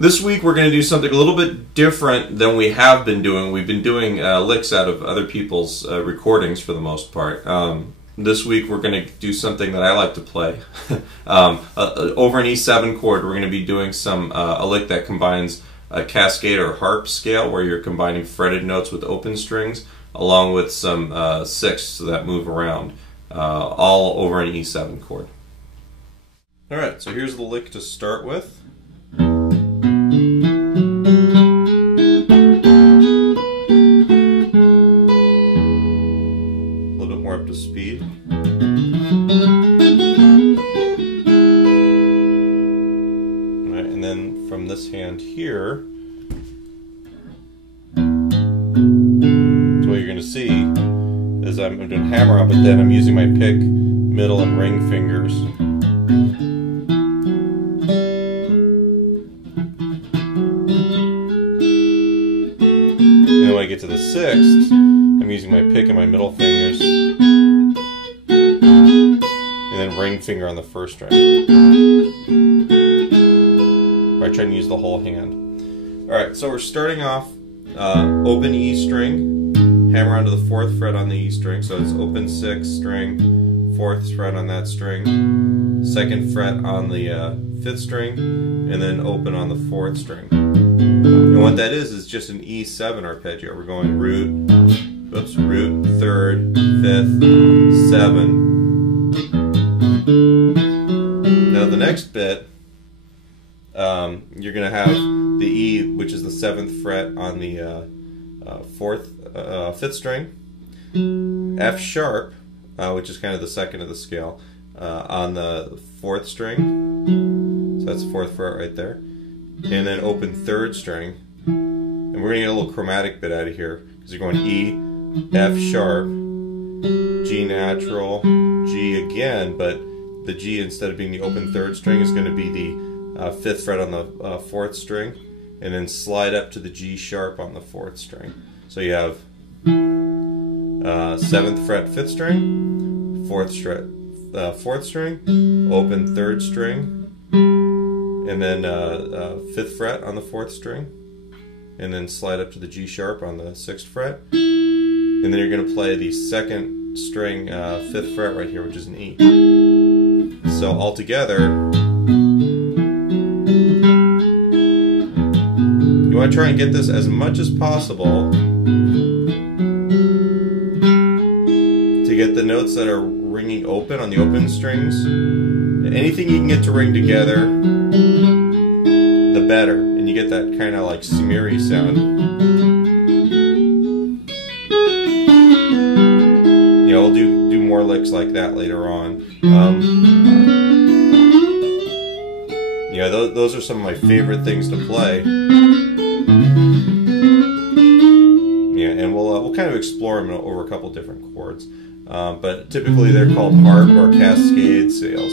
This week we're going to do something a little bit different than we have been doing. We've been doing licks out of other people's recordings for the most part. This week we're going to do something that I like to play. Over an E7 chord, we're going to be doing a lick that combines a Cascade or harp scale, where you're combining fretted notes with open strings, along with some sixths that move around, all over an E7 chord. Alright, so here's the lick to start with. A little bit more up to speed. Alright, and then from this hand here, so what you're going to see is I'm doing hammer on, but then I'm using my pick, middle, and ring fingers. And then when I get to the sixth, I'm using my pick and my middle fingers, and then ring finger on the first string. I try and use the whole hand. Alright, so we're starting off open E string, hammer onto the 4th fret on the E string, so it's open 6th string, 4th fret on that string, 2nd fret on the 5th string, and then open on the 4th string. And what that is just an E7 arpeggio. We're going root, oops, root, 3rd, 5th, 7. Now the next bit, you're going to have the E, which is the 7th fret on the 5th string, F sharp, which is kind of the 2nd of the scale, on the 4th string, so that's 4th fret right there, and then open 3rd string, and we're going to get a little chromatic bit out of here, because you're going E, F sharp, G natural, G again, but the G, instead of being the open 3rd string, is going to be the 5th fret on the 4th string, and then slide up to the G sharp on the 4th string. So you have 7th fret 5th string, 4th fret 4th string, open 3rd string, and then 5th fret on the 4th string, and then slide up to the G sharp on the 6th fret, and then you're going to play the 2nd string 5th fret right here, which is an E. So altogether, you want to try and get this as much as possible to get the notes that are ringing open on the open strings. Anything you can get to ring together, the better, and you get that kind of like smeary sound. Yeah, we'll do more licks like that later on. Yeah, those are some of my favorite things to play. Yeah, and we'll kind of explore them over a couple different chords. But typically they're called harp or Cascade scales.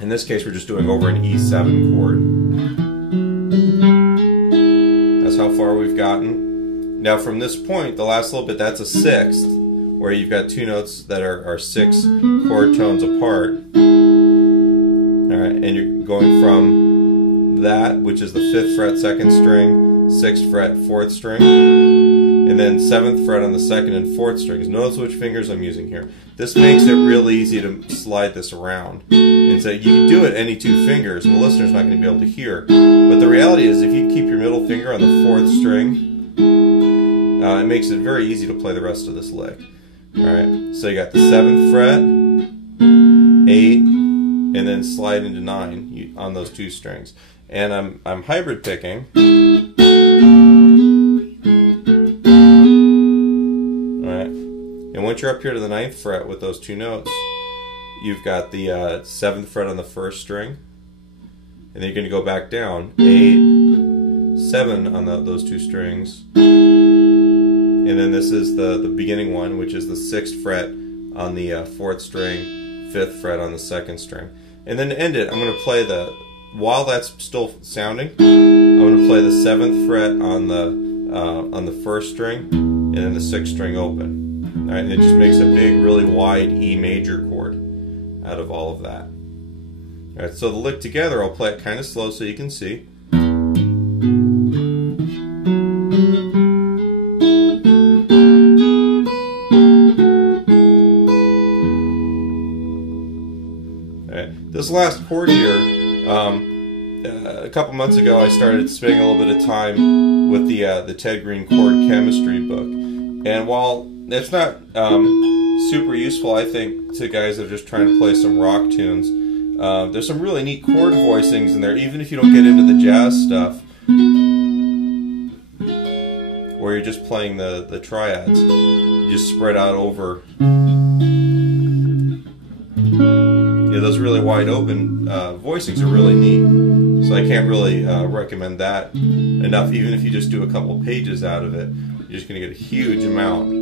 In this case, we're just doing over an E7 chord. That's how far we've gotten. Now from this point, the last little bit, that's a 6th, where you've got two notes that are 6 chord tones apart. Alright, and you're going from that, which is the 5th fret 2nd string, 6th fret 4th string, and then 7th fret on the 2nd and 4th strings. Notice which fingers I'm using here. This makes it real easy to slide this around. And so you can do it any 2 fingers, and the listener's not going to be able to hear. But the reality is, if you keep your middle finger on the 4th string, it makes it very easy to play the rest of this lick. Alright, so you got the 7th fret, 8, and then slide into 9 on those 2 strings. And I'm hybrid picking. Alright, and once you're up here to the 9th fret with those 2 notes, you've got the 7th fret on the 1st string, and then you're going to go back down, 8, 7 on those 2 strings, and then this is the beginning one, which is the 6th fret on the 4th string, 5th fret on the 2nd string. And then to end it, I'm going to play while that's still sounding, I'm going to play the 7th fret on the 1st string, and then the 6th string open. All right, and it just makes a big, really wide E major chord out of all of that. Alright, so the lick together, I'll play it kind of slow so you can see. Alright, this last chord here, a couple months ago I started spending a little bit of time with the Ted Green chord chemistry book. And while it's not super useful, I think, to guys that are just trying to play some rock tunes, there's some really neat chord voicings in there, even if you don't get into the jazz stuff, where you're just playing the triads. You just spread out over, yeah, those really wide open voicings are really neat. So I can't really recommend that enough. Even if you just do a couple pages out of it, you're just going to get a huge amount.